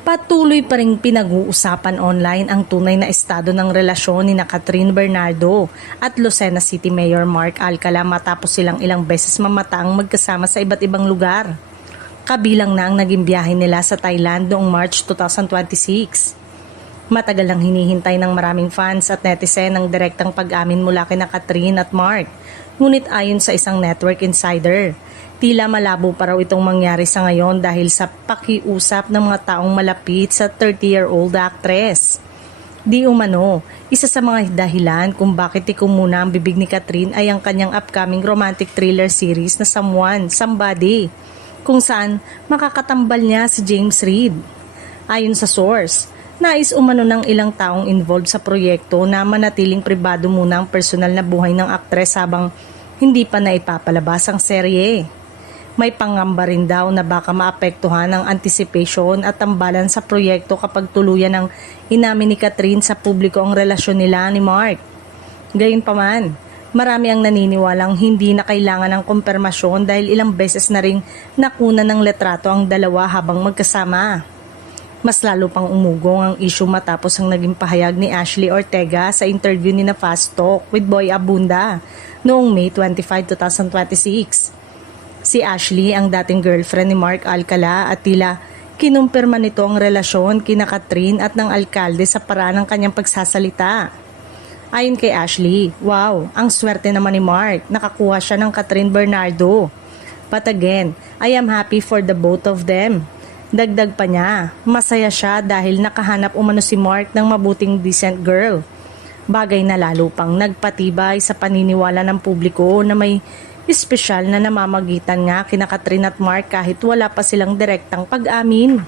Patuloy pa ring pinag-uusapan online ang tunay na estado ng relasyon ni Catherine Bernardo at Lucena City Mayor Mark Alcala matapos silang ilang beses mamataang magkasama sa iba't ibang lugar. Kabilang na ang naging biyahe nila sa Thailand noong March 2026. Matagal nang hinihintay ng maraming fans at netizen ang direktang pag-amin mula kina Catherine at Mark. Ngunit ayon sa isang network insider, tila malabo pa raw itong mangyari sa ngayon dahil sa pakiusap ng mga taong malapit sa 30-year-old actress. Di umano, isa sa mga dahilan kung bakit tikom muna ang bibig ni Catherine ay ang kanyang upcoming romantic thriller series na Someone, Somebody, kung saan makakatambal niya si James Reid. Ayon sa source, nais umano ng ilang taong involved sa proyekto na manatiling pribado muna ang personal na buhay ng aktres habang hindi pa naipapalabas ang serye. May pangamba rin daw na baka maapektuhan ang anticipation at tambalan sa proyekto kapag tuluyan ng inamin ni Catherine sa publiko ang relasyon nila ni Mark. Gayunpaman, marami ang naniniwalang hindi na kailangan ng kumpirmasyon dahil ilang beses na ring nakuna ng letrato ang dalawa habang magkasama. Mas lalo pang umugong ang issue matapos ang naging pahayag ni Ashley Ortega sa interview ni na Fast Talk with Boy Abunda noong May 25, 2026. Si Ashley ang dating girlfriend ni Mark Alcala at tila kinumpirma nito ang relasyon kina Catherine at ng alkalde sa paraan ng kanyang pagsasalita. Ayon kay Ashley, wow, ang swerte naman ni Mark, nakakuha siya ng Catherine Bernardo. But again, I am happy for the both of them. Dagdag pa niya, masaya siya dahil nakahanap umano si Mark ng mabuting decent girl. Bagay na lalo pang nagpatibay sa paniniwala ng publiko na may espesyal na namamagitan nga kina Catherine at Mark kahit wala pa silang direktang pag-amin.